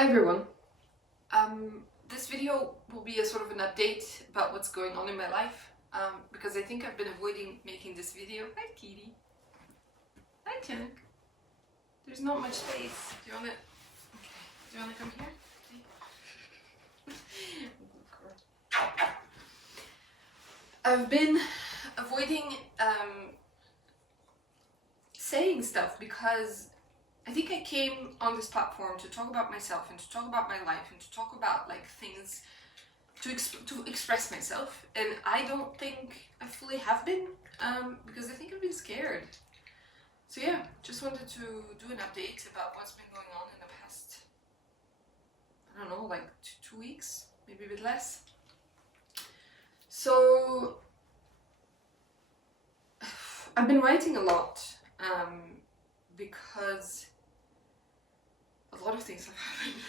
Hi everyone. This video will be a sort of an update about what's going on in my life because I think I've been avoiding making this video. Hi Kitty. Hi Jack. There's not much space. Do you wanna? Okay. Do you wanna come here? I've been avoiding saying stuff because I think I came on this platform to talk about myself and to talk about my life and to talk about like things to express myself, and I don't think I fully have been because I think I've been scared. So yeah, just wanted to do an update about what's been going on in the past, I don't know, like two weeks, maybe a bit less. So I've been writing a lot because a lot of things have happened.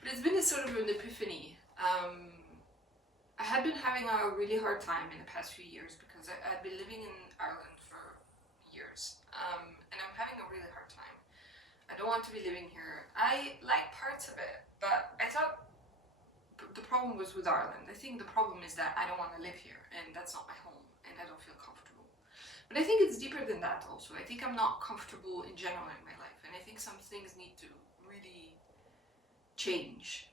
But it's been a sort of an epiphany. I had been having a really hard time in the past few years because I'd been living in Ireland for years, and I'm having a really hard time. I don't want to be living here. I like parts of it, but I thought the problem was with Ireland. I think the problem is that I don't want to live here, and that's not my home, and I don't feel comfortable. But I think it's deeper than that also. I think I'm not comfortable in general in my life, and I think some things need to really change.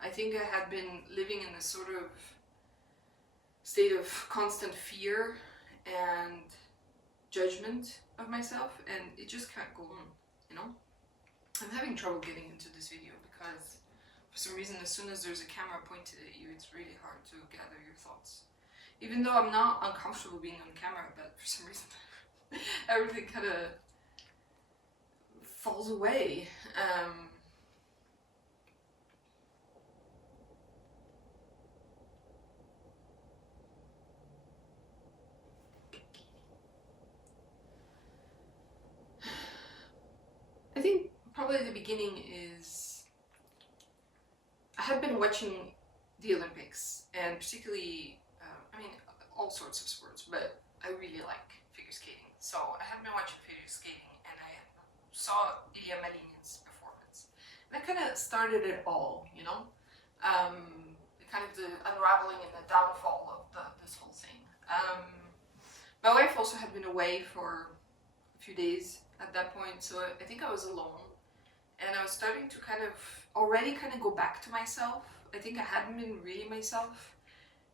I think I had been living in this sort of state of constant fear and judgment of myself, and it just can't go on. I'm having trouble getting into this video because for some reason as soon as there's a camera pointed at you, it's really hard to gather your thoughts. Even though I'm not uncomfortable being on camera, but for some reason everything kind of falls away. I think probably the beginning is I had been watching the Olympics, and particularly, all sorts of sports, but I really like figure skating. So I had been watching figure skating, and I saw Ilya Malin's performance. And that kind of started it all, kind of the unraveling and the downfall of this whole thing. My wife also had been away for a few days at that point, so I think I was alone, and I was starting to already go back to myself. I think I hadn't been really myself,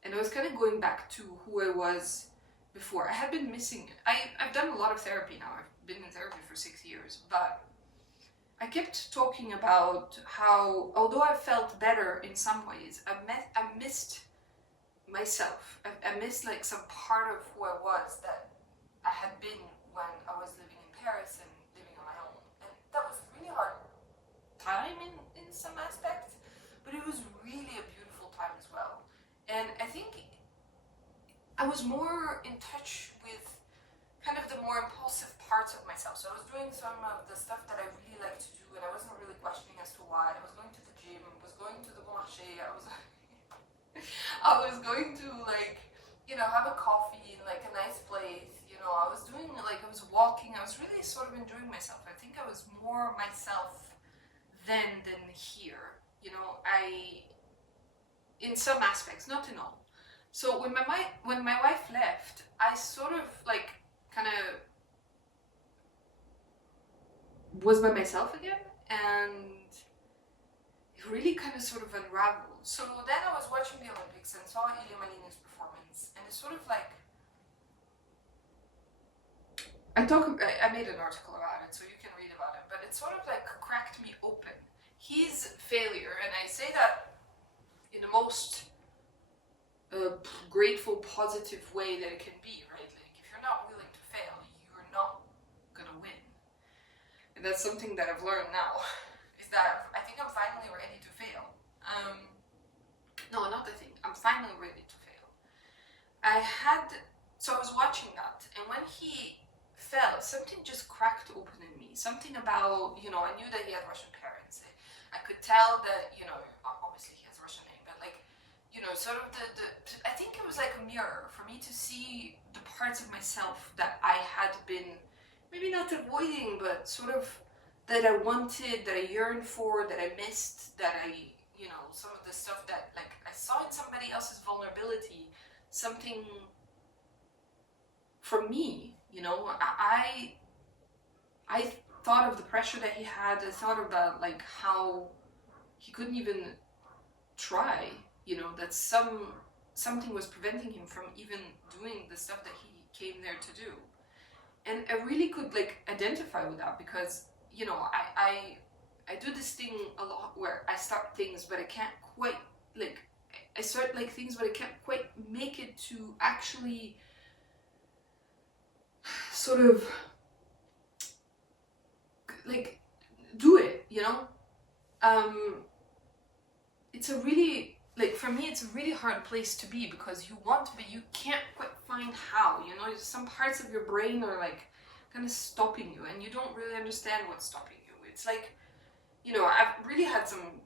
and I was kind of going back to who I was before. I had been missing it. I've done a lot of therapy now. I've been in therapy for 6 years, but I kept talking about how, although I felt better in some ways, I missed myself. I missed like some part of who I was that I had been when I was living in Paris and living on my own. And that was really hard time in some aspects, but it was really a beautiful time as well. And I think I was more in touch with kind of the more impulsive parts of myself. So I was doing some of the stuff that I really like to do, and I wasn't really questioning as to why. I was going to the gym, I was going to the Bon Marché, I was going to have a coffee in like a nice place. I was doing I was walking. I was really sort of enjoying myself. I think I was more myself then than here. In some aspects, not in all. So when my wife left, I sort of kind of was by myself again, and it really kind of sort of unraveled. So then I was watching the Olympics and saw Ilya Malin's performance, and it's sort of like I made an article about it, so you can read about it, but it sort of like cracked me open. His failure, and I say that in the most grateful, positive way that it can be, right? Like, if you're not willing to fail, you're not gonna win. And that's something that I've learned now, is that I think I'm finally ready to fail. No, not I think. I'm finally ready to fail. So I was watching that, and when he fell, something just cracked open in me. Something about, I knew that he had Russian parents. I could tell that, obviously he has a Russian name, but sort of I think it was like a mirror for me to see the parts of myself that I had been maybe not avoiding, but sort of that I wanted, that I yearned for, that I missed, that I, some of the stuff that like I saw in somebody else's vulnerability, something from me, I thought of the pressure that he had. I thought about like how he couldn't even try, that something was preventing him from even doing the stuff that he came there to do. And I really could like identify with that because, I do this thing a lot where I start things but I can't quite like, I start like things but I can't quite make it to actually sort of like do it, it's a really, like for me it's a really hard place to be because you want to, but you can't quite find how, some parts of your brain are like kind of stopping you and you don't really understand what's stopping you. It's like, I've really had some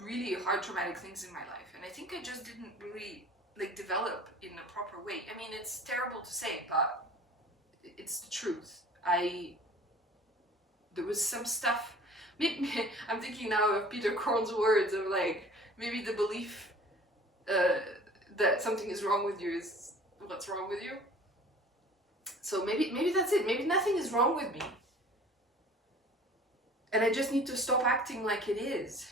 really hard traumatic things in my life and I think I just didn't really like develop in a proper way. I mean, it's terrible to say, but it's the truth. There was some stuff, maybe, I'm thinking now of Peter Korn's words of like, maybe the belief that something is wrong with you is what's wrong with you. So maybe that's it. Maybe nothing is wrong with me. And I just need to stop acting like it is.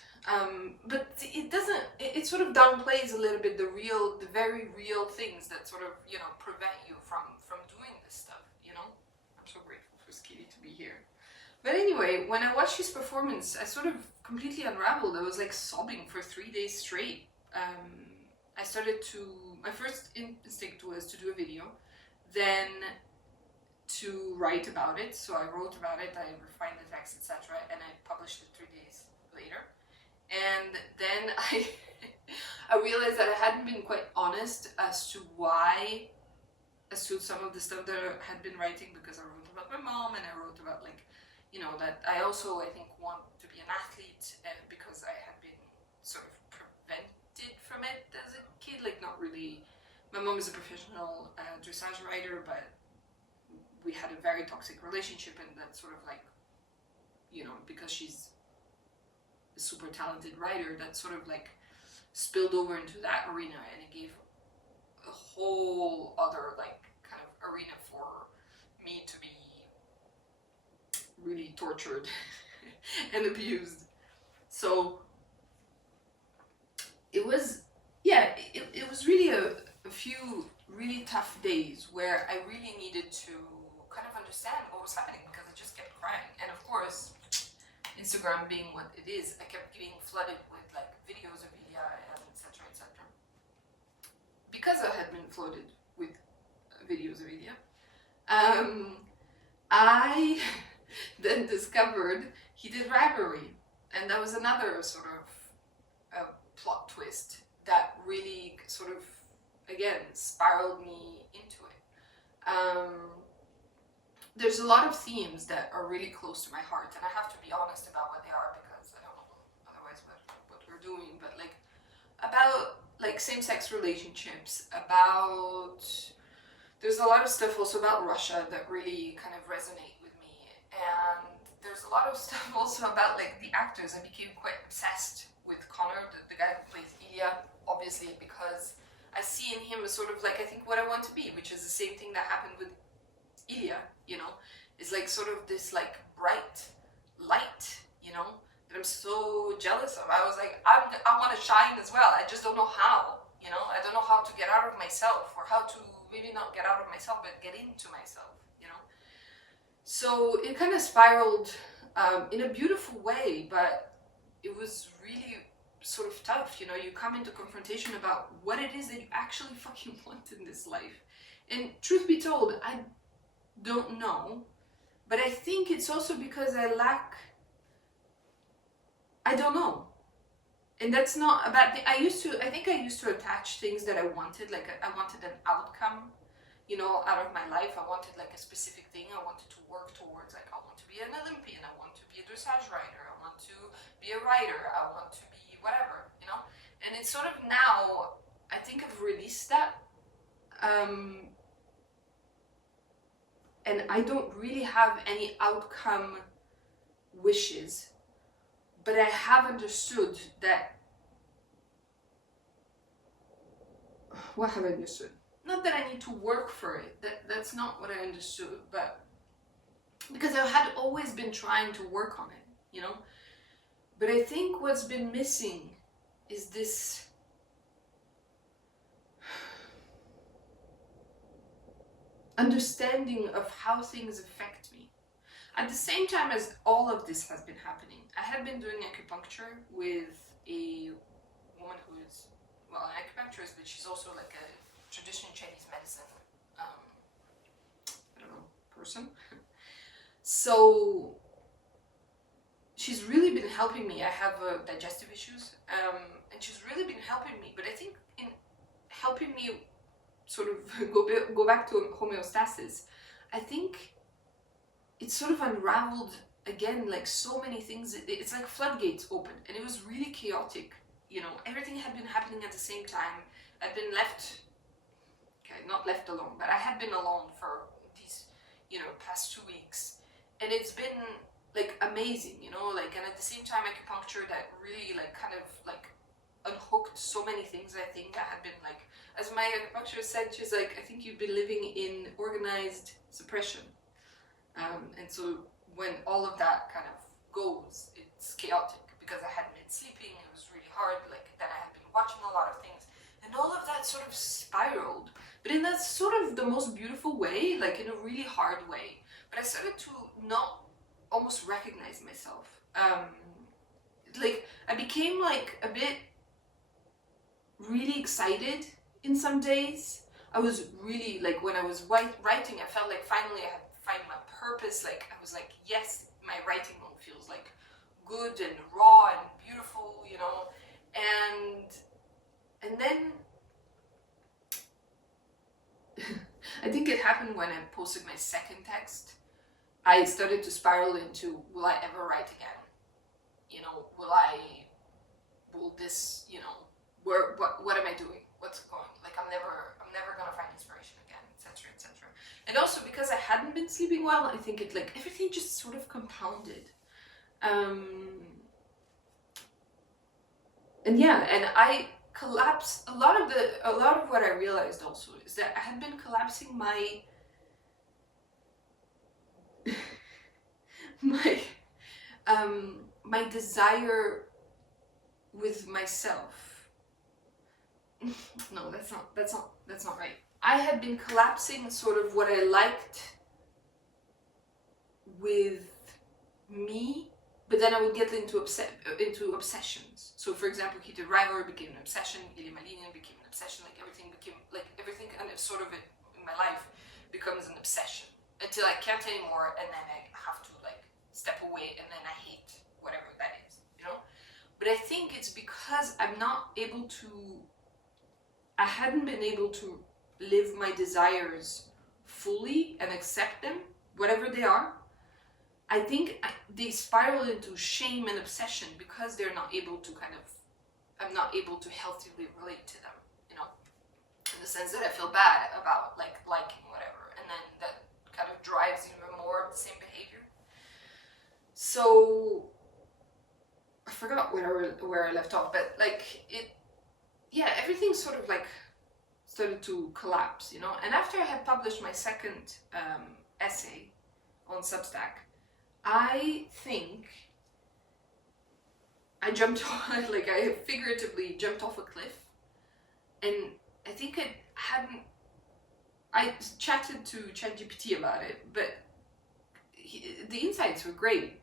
But it doesn't, it sort of downplays a little bit the very real things that sort of, prevent you from doing this stuff, I'm so grateful for Skitty to be here. But anyway, when I watched his performance, I sort of completely unraveled. I was like sobbing for 3 days straight. My first instinct was to do a video, then to write about it. So I wrote about it, I refined the text, etc. and I published it 3 days later. And then I realized that I hadn't been quite honest as to some of the stuff that I had been writing, because I wrote about my mom and I wrote about like, that I also, I think, want to be an athlete because I had been sort of prevented from it as a kid, like not really. My mom is a professional dressage rider, but we had a very toxic relationship, and that sort of like, because she's a super talented rider, that sort of like spilled over into that arena, and it gave a whole other like kind of arena for me to be really tortured and abused. So it was, it was really a few really tough days where I really needed to kind of understand what was happening, because I just kept crying. And of course, Instagram being what it is, I kept getting flooded with like videos of Ilya and etc. Because I had been flooded with videos of Ilya, I then discovered he did bribery, and that was another sort of plot twist that really sort of, again, spiraled me into it. There's a lot of themes that are really close to my heart, and I have to be honest about what they are, because I don't know otherwise what we're doing, but like about like same-sex relationships, there's a lot of stuff also about Russia that really kind of resonate with me, and there's a lot of stuff also about like the actors. I became quite obsessed with Connor, the guy who plays Ilya, obviously because I see in him a sort of like, I think what I want to be, which is the same thing that happened with Ilya, is like sort of this like bright light, that I'm so jealous of. I was like, I want to shine as well. I just don't know how, I don't know how to get out of myself, or how to maybe not get out of myself, but get into myself, So it kind of spiraled in a beautiful way, but it was really sort of tough, you come into confrontation about what it is that you actually fucking want in this life. And truth be told, I don't know, but I think it's also because I don't know. And that's not a bad thing. I think I used to attach things that I wanted, like I wanted an outcome, out of my life. I wanted like a specific thing I wanted to work towards, like I want to be an Olympian, I want to be a dressage rider, I want to be a writer, I want to be whatever, And it's sort of now, I think I've released that. And I don't really have any outcome wishes, but I have understood that. What have I understood? Not that I need to work for it. That's not what I understood, but because I had always been trying to work on it, you know? But I think what's been missing is this understanding of how things affect me. At the same time as all of this has been happening, I had been doing acupuncture with a woman who is, well, an acupuncturist, but she's also like a traditional Chinese medicine, I don't know, person. So she's really been helping me. I have digestive issues, and she's really been helping me. But I think in helping me sort of go back to homeostasis, I think it's sort of unraveled again, like so many things. It's like floodgates opened, and it was really chaotic. You know, everything had been happening at the same time. I'd been left, okay, not left alone, but I had been alone for these, you know, past 2 weeks, and it's been like amazing, you know, like, and at the same time acupuncture that really like kind of like unhooked so many things. I think I had been like, as my acupuncturist said, she's like, I think you've been living in organized suppression, and so when all of that kind of goes, it's chaotic because I hadn't been sleeping. It was really hard. Like, then I had been watching a lot of things, and all of that sort of spiraled, but in that sort of the most beautiful way, like in a really hard way. But I started to not almost recognize myself. Like, I became like a bit really excited in some days. I was really like, when I was writing, I felt like finally I had found my purpose. Like, I was like, yes, my writing mode feels like good and raw and beautiful, you know. And then I think it happened when I posted my second text. I started to spiral into, will I ever write again? You know, will this, you know, what am I doing? What's going, like, I'm never gonna find inspiration again, etc., etc. And also because I hadn't been sleeping well, I think it, like, everything just sort of compounded. And yeah, and I collapsed a lot of what I realized also is that I had been collapsing my my desire with myself. No, that's not right. I had been collapsing sort of what I liked with me, but then I would get into obsessions. So for example, Keto Driver became an obsession, Ilimalinian became an obsession, like everything kind of sort of in my life becomes an obsession until I can't anymore, and then I have to like step away, and then I hate whatever that is, you know. But I think it's because I hadn't been able to live my desires fully and accept them, whatever they are. I think they spiral into shame and obsession because they're not able to I'm not able to healthily relate to them, you know, in the sense that I feel bad about like liking whatever, and then that kind of drives even more of the same behavior. So I forgot where I left off, but like everything sort of like started to collapse, you know. And after I had published my second essay on Substack, I think I jumped on, like I figuratively jumped off a cliff, and I think I chatted to ChatGPT about it, but the insights were great.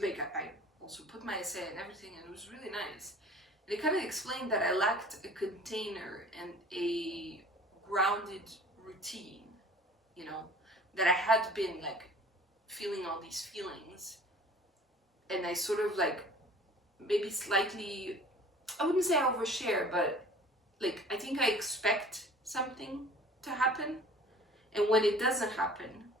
Like I also put my essay and everything, and it was really nice. And it kind of explained that I lacked a container and a grounded routine, you know, that I had been like feeling all these feelings, and I sort of like maybe slightly, I wouldn't say I overshare, but like I think I expect something to happen, and when it doesn't happen,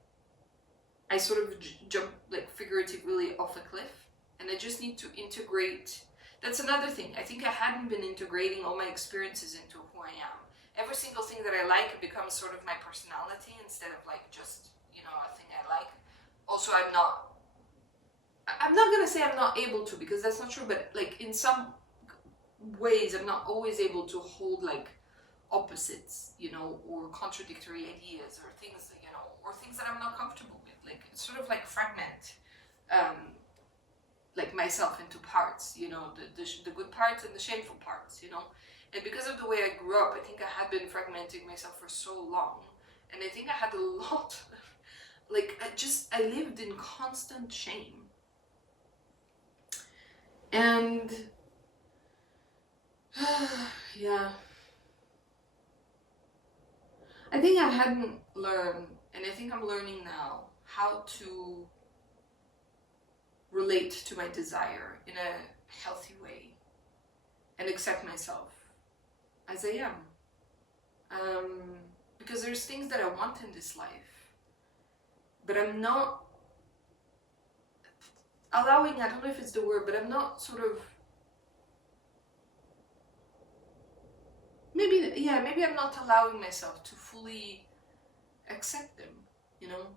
I sort of jump like figuratively off a cliff, and I just need to integrate. That's another thing. I think I hadn't been integrating all my experiences into who I am. Every single thing that I like becomes sort of my personality instead of like just, you know, a thing I like. also I'm not gonna say I'm not able to, because that's not true, but like in some ways I'm not always able to hold like opposites, you know, or contradictory ideas, or things, you know, or things that I'm not comfortable with. Like it's sort of like fragment like myself into parts, you know, the good parts and the shameful parts, you know. And because of the way I grew up, I think I had been fragmenting myself for so long, and I think I had a lot like I lived in constant shame. And yeah, I think I hadn't learned, and I think I'm learning now, how to relate to my desire in a healthy way and accept myself as I am. Because there's things that I want in this life, but I'm not allowing, I don't know if it's the word, but I'm not sort of, maybe I'm not allowing myself to fully accept them, you know.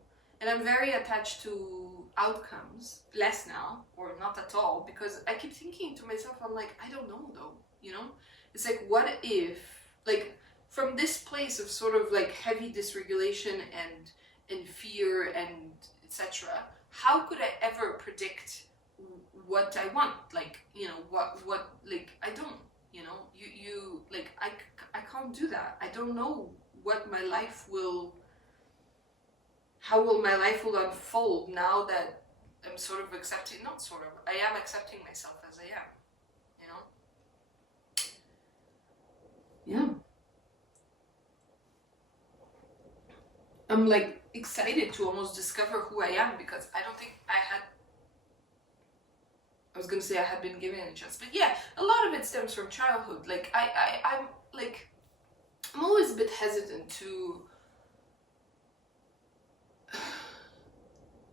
And I'm very attached to outcomes, less now, or not at all, because I keep thinking to myself, I'm like, I don't know though, you know. It's like, what if, like, from this place of sort of like heavy dysregulation and fear and etc., how could I ever predict what I want? Like, you know, what like, I don't, you know, you like, I can't do that. I don't know what my life will, how will my life will unfold now that I'm sort of accepting, not sort of, I am accepting myself as I am, you know? Yeah. I'm like excited to almost discover who I am, because I don't think I was gonna say I had been given a chance, but yeah, a lot of it stems from childhood. Like I'm like, I'm always a bit hesitant to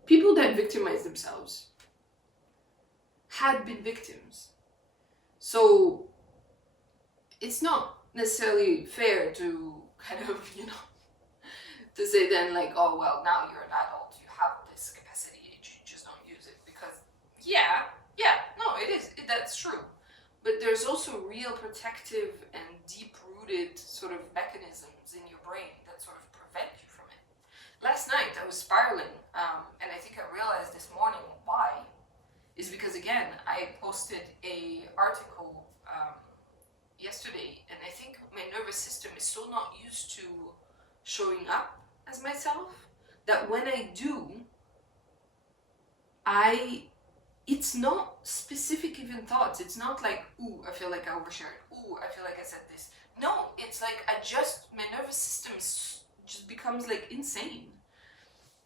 people that victimize themselves had been victims. So it's not necessarily fair to kind of, you know, to say then like, oh, well, now you're an adult, you have this capacity, you just don't use it. Because yeah, no, it is, that's true. But there's also real protective and deep-rooted sort of mechanisms in your brain that sort of prevent you from it. Last night I was spiraling, and I think I realized this morning why, is because again, I posted a article yesterday, and I think my nervous system is so not used to showing up as myself that when I do, it's not specific even thoughts. It's not like, ooh, I feel like I overshared. Ooh, I feel like I said this. No, it's like my nervous system just becomes like insane.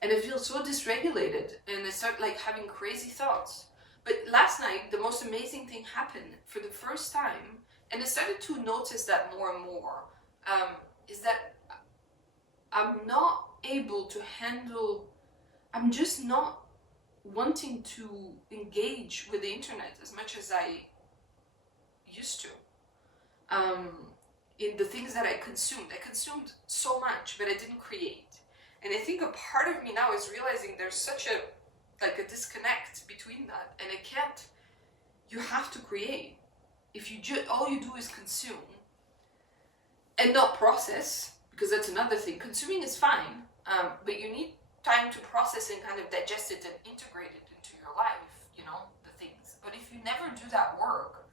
And I feel so dysregulated, and I start like having crazy thoughts. But last night, the most amazing thing happened for the first time, and I started to notice that more and more, is that I'm not able to handle, I'm just not wanting to engage with the internet as much as I used to. In the things that I consumed so much, but I didn't create. And I think a part of me now is realizing there's such a disconnect between that, and you have to create. If you all you do is consume and not process, because that's another thing. Consuming is fine, but you need time to process and kind of digest it and integrate it into your life, you know, the things. But if you never do that work,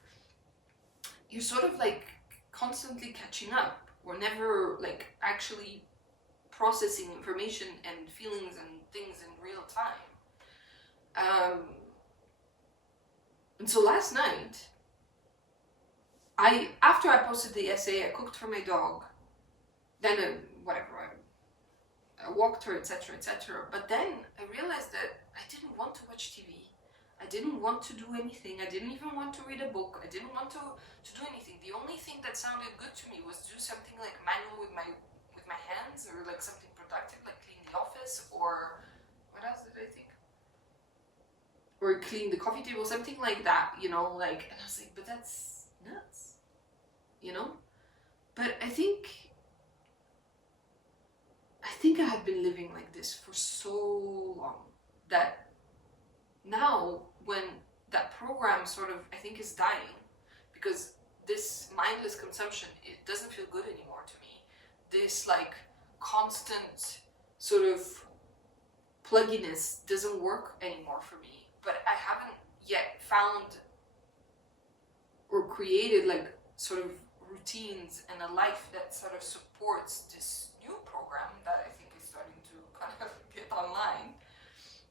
you're sort of like constantly catching up, or never like actually processing information and feelings and things in real time. And so last night, after I posted the essay, I cooked for my dog, then I walked her, etc., etc. But then I realized that I didn't want to watch TV. I didn't want to do anything. I didn't even want to read a book. I didn't want to do anything. The only thing that sounded good to me was do something like manual with my hands, or like something productive, like clean the office, or what else did I think? Or clean the coffee table, something like that, you know, like, and I was like, but that's nuts, you know? But I think I had been living like this for so long. that now when that program sort of, I think, is dying, because this mindless consumption, it doesn't feel good anymore to me. This like constant sort of plugginess doesn't work anymore for me. But I haven't yet found or created like sort of routines and a life that sort of supports this new program that I think is starting to kind of get online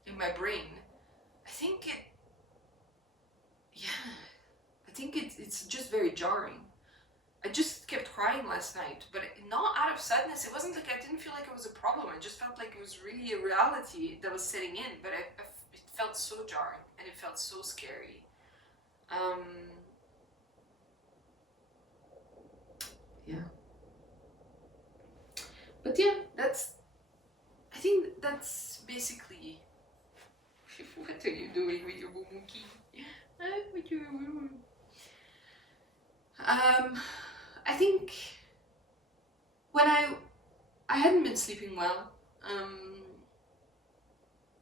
in my brain. I think it's just very jarring. I just kept crying last night, but not out of sadness. It wasn't like I didn't feel like it was a problem. I just felt like it was really a reality that was setting in, but it felt so jarring and it felt so scary. Yeah. But yeah, I think that's basically what are you doing with your monkey? What you doing? I think when I hadn't been sleeping well,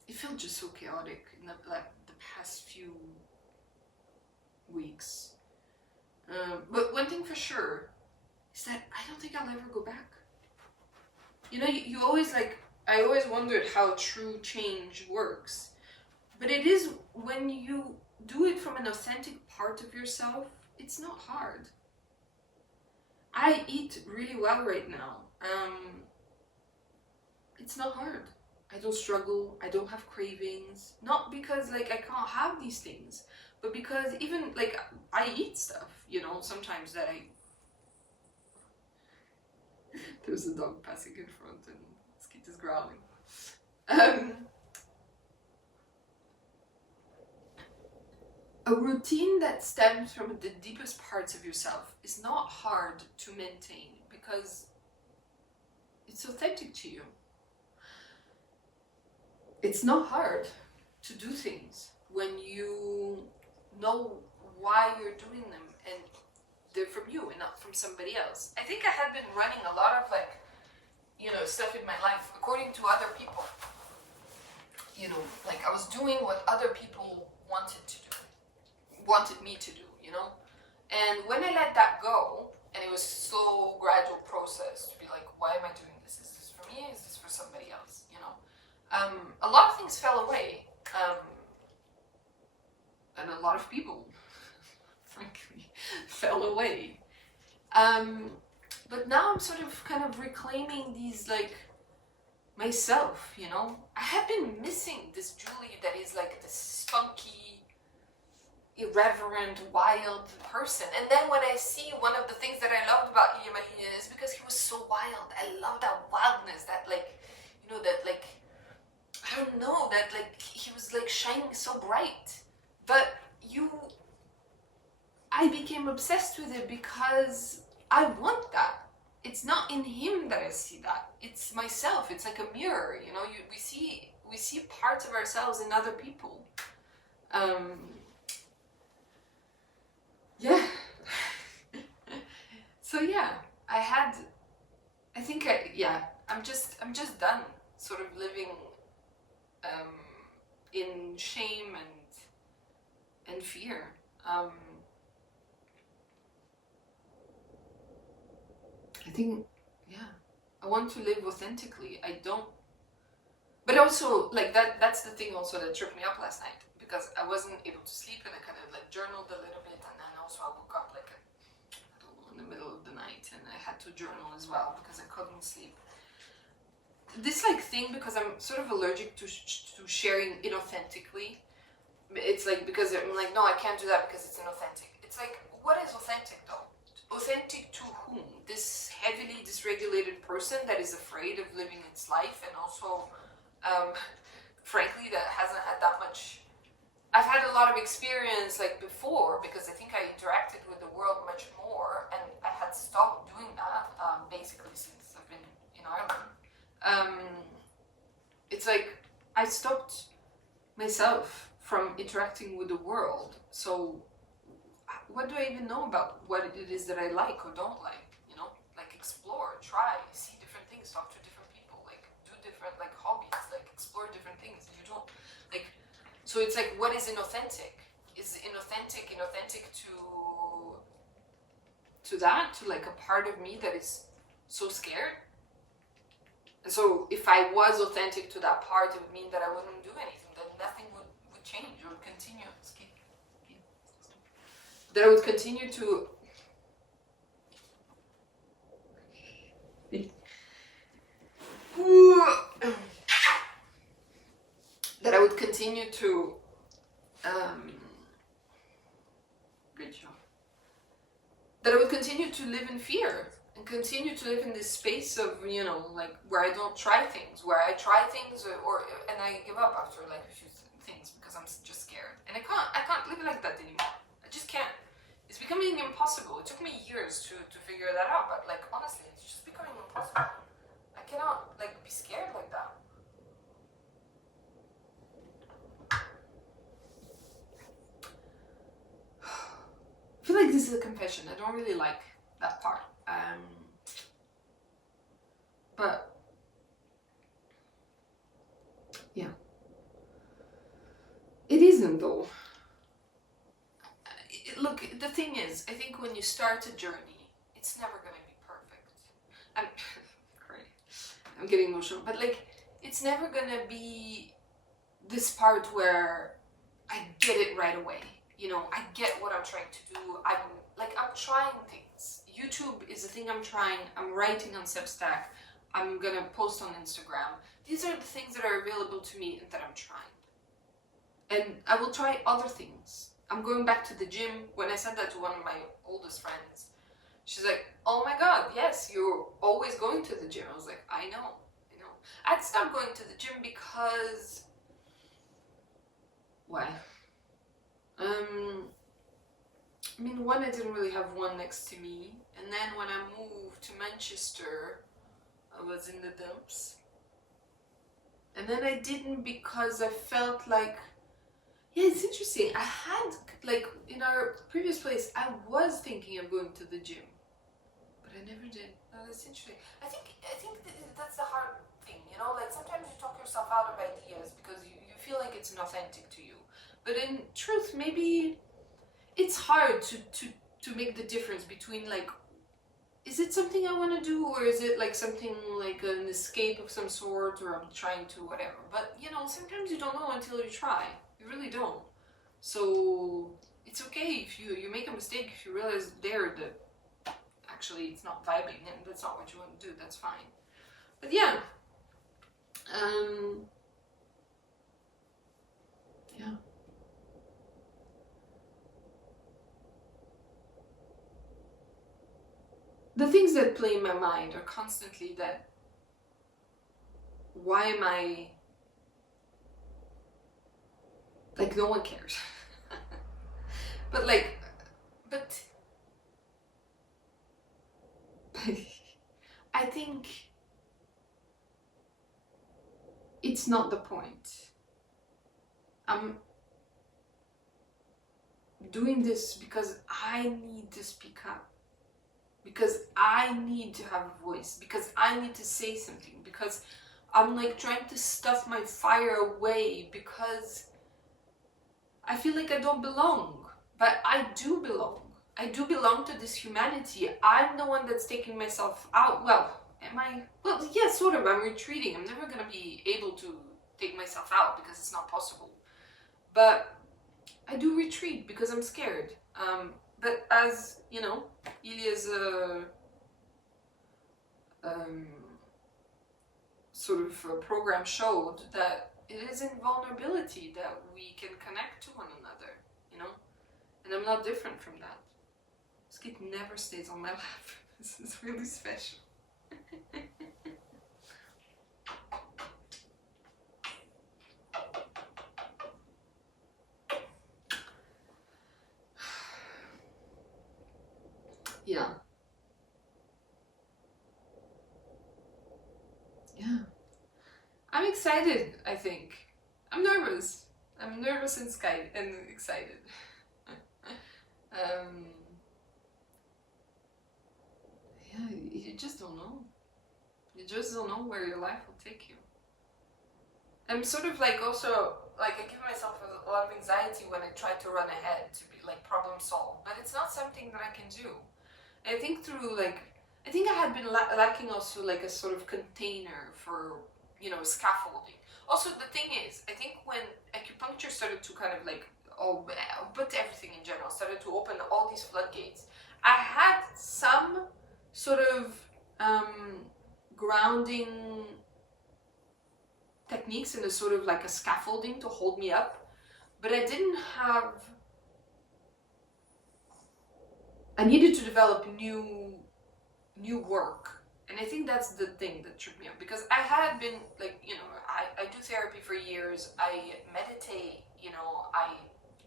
it felt just so chaotic in the past few weeks. But one thing for sure is that I don't think I'll ever go back. You know, you always I always wondered how true change works. But it is when you do it from an authentic part of yourself, it's not hard. I eat really well right now. It's not hard. I don't struggle. I don't have cravings. Not because I can't have these things, but because even I eat stuff, sometimes that there's a dog passing in front and Skeet is growling. A routine that stems from the deepest parts of yourself is not hard to maintain because it's authentic to you. It's not hard to do things when you know why you're doing them and they're from you and not from somebody else. I think I had been running a lot of stuff in my life according to other people. I was doing what other people wanted me to do, And when I let that go, and it was a slow, gradual process to be like, why am I doing this? Is this for me? Is this for somebody else? A lot of things fell away. And a lot of people, frankly, fell away. But now I'm sort of kind of reclaiming these, myself, I have been missing this Julie that is this spunky, irreverent, wild person. And then when I see one of the things that I loved about Yemahine is because he was so wild. I love that wildness, that I don't know, that he was shining so bright. But I became obsessed with it because I want that. It's not in him that I see that. It's myself. It's like a mirror, we see parts of ourselves in other people. Yeah. So yeah, I'm just done sort of living in shame and fear. I think, I want to live authentically. But also, that's the thing also that tripped me up last night, because I wasn't able to sleep and I kind of journaled a little bit, and then also I woke up in the middle of the night and I had to journal as well because I couldn't sleep. This thing, because I'm sort of allergic to sharing inauthentically. It's because I'm no, I can't do that because it's inauthentic. It's what is authentic though? Authentic to whom? This heavily dysregulated person that is afraid of living its life, and also, frankly, that hasn't had that much. I've had a lot of experience before, because I think I interacted with the world much more, and I had stopped doing that basically since I've been in Ireland. It's I stopped myself from interacting with the world. So what do I even know about what it is that I like or don't like? Explore, try, see different things, talk to different people, do different hobbies, explore different things. You don't So it's like, what is inauthentic? Is inauthentic to that, to like a part of me that is so scared? And so if I was authentic to that part, it would mean that I wouldn't do anything, that nothing would change or continue. That I would continue to that I would continue to good job. That I would continue to live in fear and continue to live in this space of, you know, like where I don't try things, where I try things and I give up after like a few things because I'm just scared. And I can't live like that anymore. I just can't. It's becoming impossible. It took me years to figure that out, but like honestly, it's just becoming impossible. I cannot like be scared like that. I feel like this is a confession. I don't really like that part. But yeah, it isn't though. Look, the thing is, I think when you start a journey, it's never gonna be perfect. I'm getting emotional, but like, it's never gonna be this part where I get it right away. You know, I get what I'm trying to do. I'm trying things. YouTube is a thing I'm trying. I'm writing on Substack. I'm gonna post on Instagram. These are the things that are available to me and that I'm trying. And I will try other things. I'm going back to the gym. When I said that to one of my oldest friends, she's like, oh my god, yes, you're always going to the gym. I was like, I know. I'd stopped going to the gym because... Why? I mean, one, I didn't really have one next to me, and then when I moved to Manchester, I was in the dumps. And then I didn't because I felt like, yeah, it's interesting. I had, like, in our previous place, I was thinking of going to the gym, but I never did. Oh, that's interesting. I think that's the hard thing, you know, like sometimes you talk yourself out of ideas because you feel like it's inauthentic to you. But in truth, maybe it's hard to make the difference between like, is it something I want to do, or is it like something like an escape of some sort, or I'm trying to whatever. But you know, sometimes you don't know until you try. You really don't. So it's okay if you make a mistake, if you realize there that actually it's not vibing and that's not what you want to do, that's fine. But yeah. Yeah. The things that play in my mind are constantly that, why am I, like, no one cares. but I think it's not the point. I'm doing this because I need to speak up. Because I need to have a voice, because I need to say something, because I'm like trying to stuff my fire away, because I feel like I don't belong, but I do belong. I do belong to this humanity. I'm the one that's taking myself out. Well, am I? Well, yeah, sort of. I'm retreating. I'm never gonna be able to take myself out because it's not possible. But I do retreat because I'm scared. But as you know, Ilya's sort of a program showed that it is in vulnerability that we can connect to one another, you know? And I'm not different from that. This kid never stays on my lap. This is really special. Yeah. Yeah. I'm excited, I think. I'm nervous. I'm nervous and excited. Yeah, you just don't know. You just don't know where your life will take you. I'm sort of like also like I give myself a lot of anxiety when I try to run ahead to be like problem solve, but it's not something that I can do. And I think through like I think I had been lacking also like a sort of container for scaffolding. Also, the thing is, I think when acupuncture started to kind of like but everything in general started to open all these floodgates. I had some sort of grounding techniques in a sort of like a scaffolding to hold me up, but I needed to develop new work. And I think that's the thing that tripped me up, because I had been like, I do therapy for years, I meditate,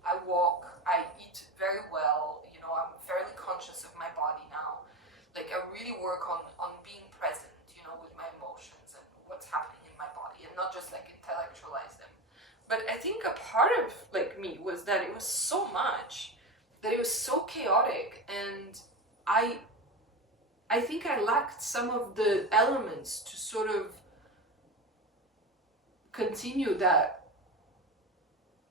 I walk, I eat very well, I'm fairly conscious of my body now. Like I really work on being present, with my emotions and what's happening in my body, and not just like intellectualize them. But I think a part of like me was that it was so much, that it was so chaotic, and I think I lacked some of the elements to sort of continue that,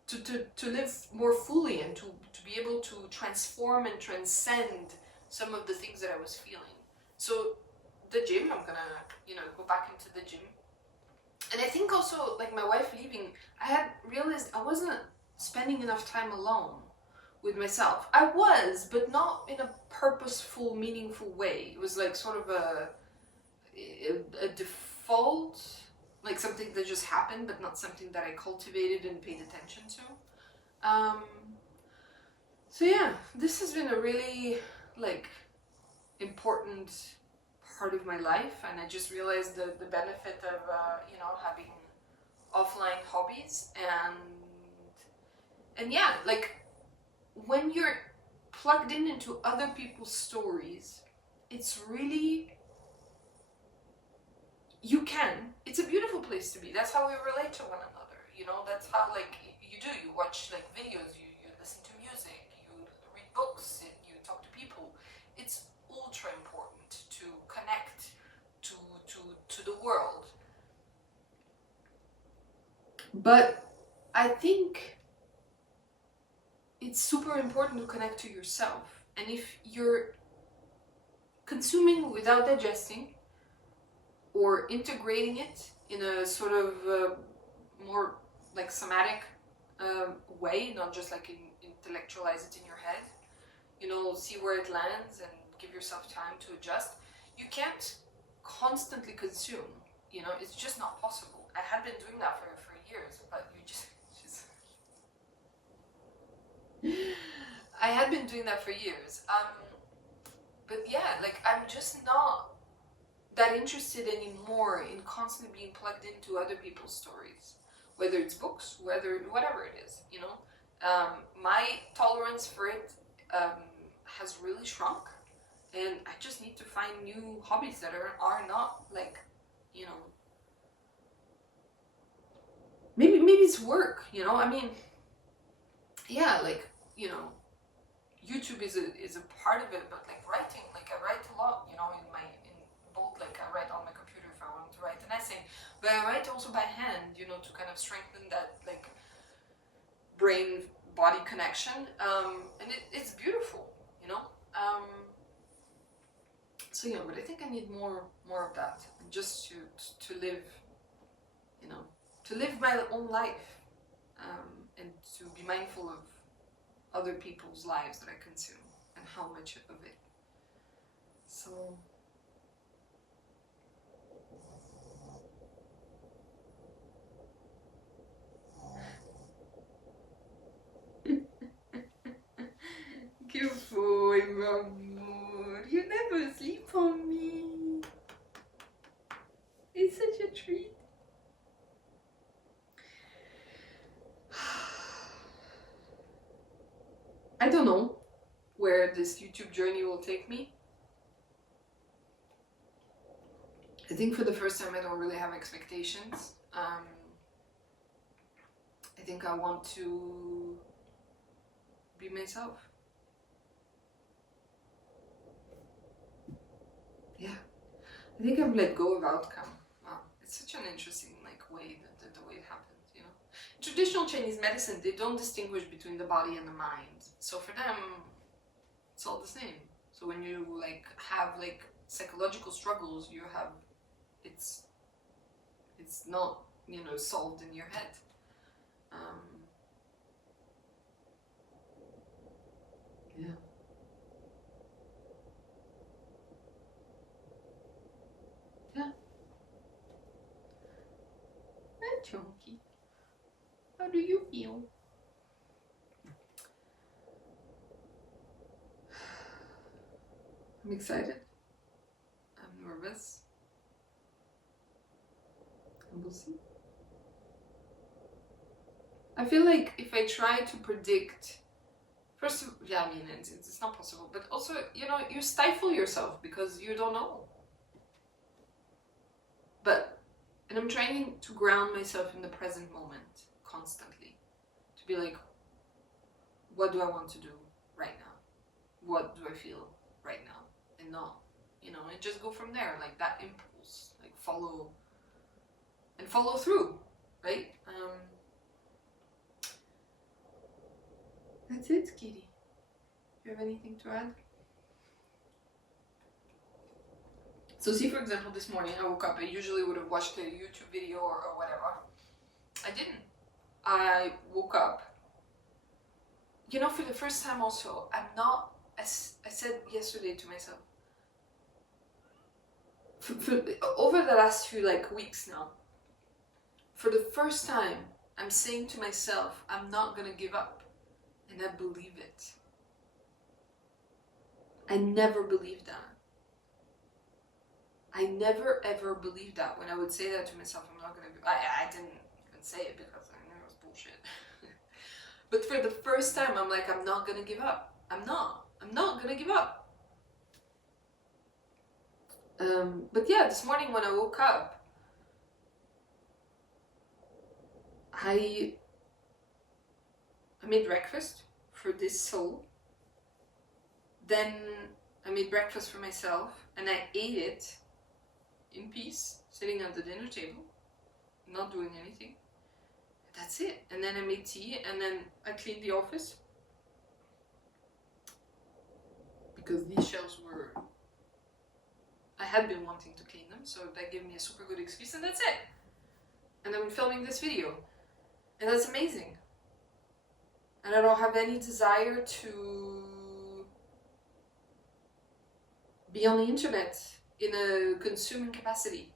to live more fully, and to be able to transform and transcend some of the things that I was feeling. So the gym, I'm gonna, go back into the gym. And I think also, like my wife leaving, I had realized I wasn't spending enough time alone with myself. I was, but not in a purposeful, meaningful way. It was like sort of a default, like something that just happened, but not something that I cultivated and paid attention to. So yeah, this has been a really like important part of my life, and I just realized the benefit of having offline hobbies, and yeah, like when you're plugged into other people's stories, it's really, it's a beautiful place to be. That's how we relate to one another, that's how like you watch like videos, you listen to music, you read books, you talk to people. It's ultra important to connect to the world. But I think it's super important to connect to yourself. And if you're consuming without digesting, or integrating it in a sort of more like somatic way, not just like intellectualize it in your head, see where it lands and give yourself time to adjust. You can't constantly consume, it's just not possible. I had been doing that for years, but I had been doing that for years. But yeah, like I'm just not that interested anymore in constantly being plugged into other people's stories, whether it's books, whatever it is, my tolerance for it has really shrunk, and I just need to find new hobbies that are not like, maybe it's work, I mean, yeah, like, YouTube is a part of it, but like writing, like I write a lot, in both, like I write on my computer if I want to write an essay, but I write also by hand, to kind of strengthen that like brain body connection, and it's beautiful, so yeah, but I think I need more of that, just to live, to live my own life, and to be mindful of other people's lives that I consume and how much of it. So que foi, meu amor? You never sleep on me. It's such a treat. I don't know where this YouTube journey will take me. I think for the first time I don't really have expectations. I think I want to be myself. Yeah. I think I've let go of outcome. Wow, It's such an interesting like way that the way it happens, you know. Traditional Chinese medicine, they don't distinguish between the body and the mind. So for them, it's all the same. So when you like have like psychological struggles, you have it's not, you know, solved in your head. Yeah. Yeah. And Chunky, how do you feel? I'm excited. I'm nervous. And we'll see. I feel like if I try to predict, first, yeah, I mean, it's not possible. But also, you know, you stifle yourself because you don't know. And I'm trying to ground myself in the present moment constantly. To be like, what do I want to do right now? What do I feel right now? And not, you know, and just go from there, like that impulse, like follow through, right? That's it, Kitty. Do you have anything to add? So see, for example, this morning I woke up, I usually would have watched a YouTube video or whatever. I didn't. I woke up. You know, for the first time also, I'm not, as I said yesterday to myself, over the last few like weeks now, for the first time, I'm saying to myself, I'm not gonna give up. And I believe it. I never believed that. I never ever believed that. When I would say that to myself, I'm not gonna. I didn't even say it because I knew it was bullshit. But for the first time, I'm like, I'm not gonna give up. I'm not gonna give up. But yeah, this morning when I woke up, I made breakfast for this soul. Then I made breakfast for myself, and I ate it in peace, sitting at the dinner table, not doing anything. That's it. And then I made tea, and then I cleaned the office. Because these shelves were... I had been wanting to clean them, so that gave me a super good excuse, and that's it. And I'm filming this video. And that's amazing. And I don't have any desire to be on the internet in a consuming capacity.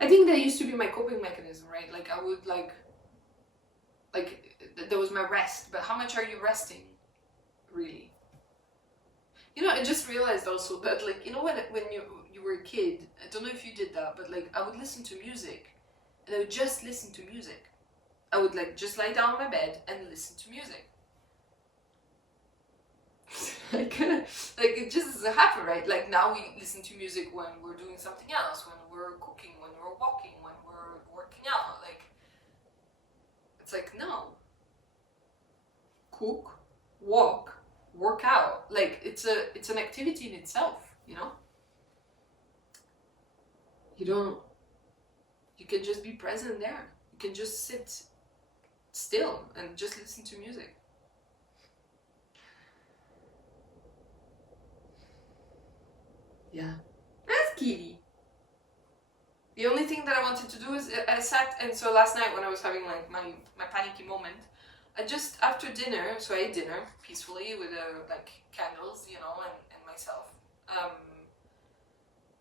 I think that used to be my coping mechanism, right? Like I would like that was my rest. But how much are you resting, really? You know, I just realized also that, like, you know, when you were a kid, I don't know if you did that, but like I would listen to music, and I would just listen to music. I would like just lie down on my bed and listen to music. like it just doesn't happen, right? Like now we listen to music when we're doing something else, when we're cooking, when we're walking, when we're working out. Like it's like, no, cook, walk, work out. Like it's an activity in itself, you know. You can just be present there. You can just sit still and just listen to music. Yeah. That's Kitty. The only thing that I wanted to do is I sat, and so last night when I was having like my panicky moment, I just, after dinner, so I ate dinner peacefully with like candles, you know, and myself.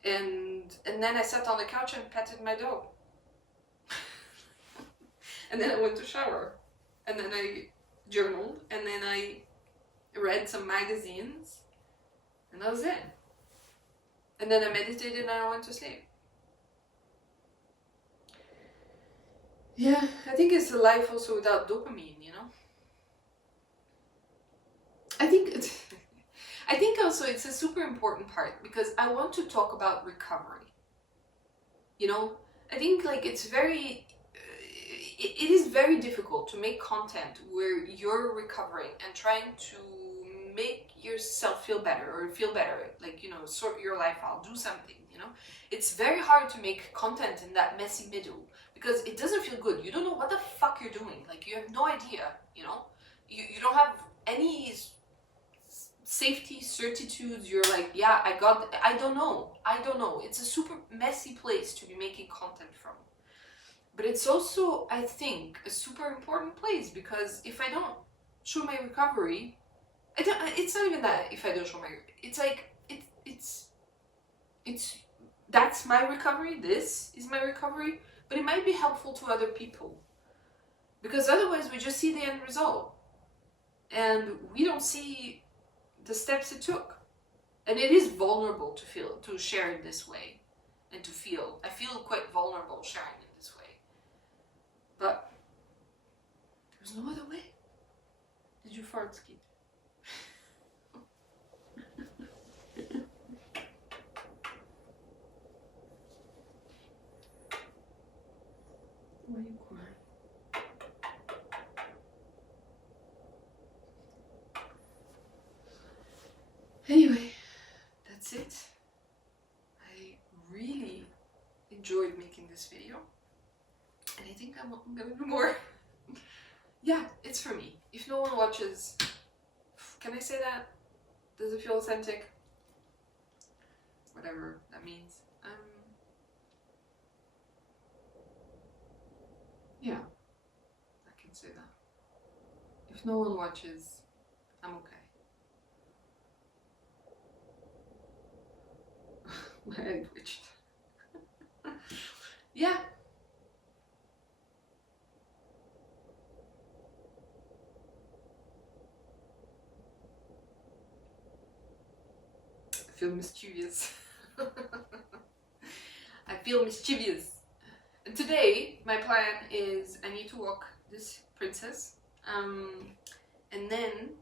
And then I sat on the couch and petted my dog. And then I went to shower. And then I journaled, and then I read some magazines, and that was it. And then I meditated and I went to sleep. Yeah, I think it's a life also without dopamine, you know? I think also it's a super important part, because I want to talk about recovery. You know, I think like it's very... It is very difficult to make content where you're recovering and trying to make yourself feel better, or feel better, like, you know, sort your life out, do something, you know? It's very hard to make content in that messy middle because it doesn't feel good. You don't know what the fuck you're doing. Like, you have no idea, you know? You don't have any safety certitudes. You're like, yeah, I don't know. It's a super messy place to be making content from. But it's also, I think, a super important place because if I don't show my recovery, it's not even that if I don't show my, it's like, it's that's my recovery, this is my recovery, but it might be helpful to other people. Because otherwise we just see the end result. And we don't see the steps it took. And it is vulnerable to share in this way. And to feel. I feel quite vulnerable sharing in this way. But there's no other way. Did you fart, Skeet? Why are you crying? Anyway, that's it. I really enjoyed making this video. And I think I'm gonna do more. Yeah, it's for me. If no one watches, can I say that? Does it feel authentic? Whatever that means. Yeah, I can say that. If no one watches, I'm okay. My head twitched. Yeah. I feel mischievous. I feel mischievous. And today, my plan is I need to walk this princess. And then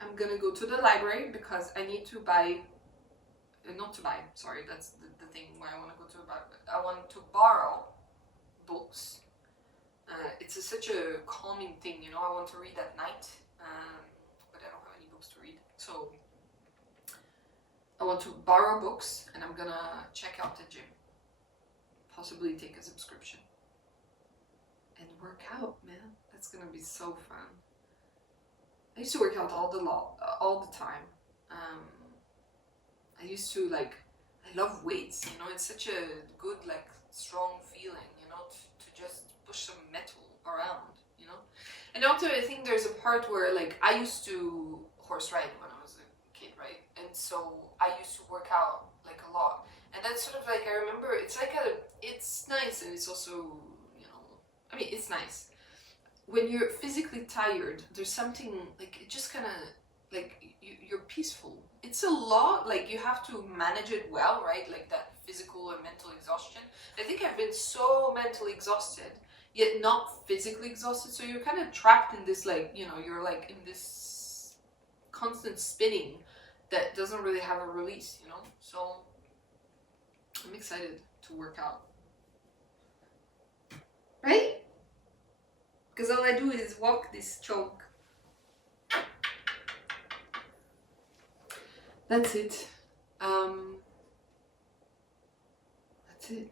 I'm gonna go to the library because I need to buy, not to buy, sorry, that's the thing where I want to go to, I want to borrow books. It's such a calming thing, you know, I want to read at night, but I don't have any books to read. So I want to borrow books and I'm gonna check out the gym. Possibly take a subscription. And work out, man. That's gonna be so fun. I used to work out all the time. I used to I love weights, you know, it's such a good, strong feeling, you know, to just push some metal around, you know. And also I think there's a part where, I used to horse ride when I was a kid, right? And so I used to work out, a lot. And that's sort of I remember, it's it's nice and it's also, you know, I mean, it's nice. When you're physically tired, there's something, it just kind of, you're peaceful. It's a lot, you have to manage it well, right? That physical and mental exhaustion. I think I've been so mentally exhausted, yet not physically exhausted. So you're kind of trapped in this, you know, you're in this constant spinning that doesn't really have a release, you know? So I'm excited to work out. Right? Because all I do is walk this chunk. That's it. That's it.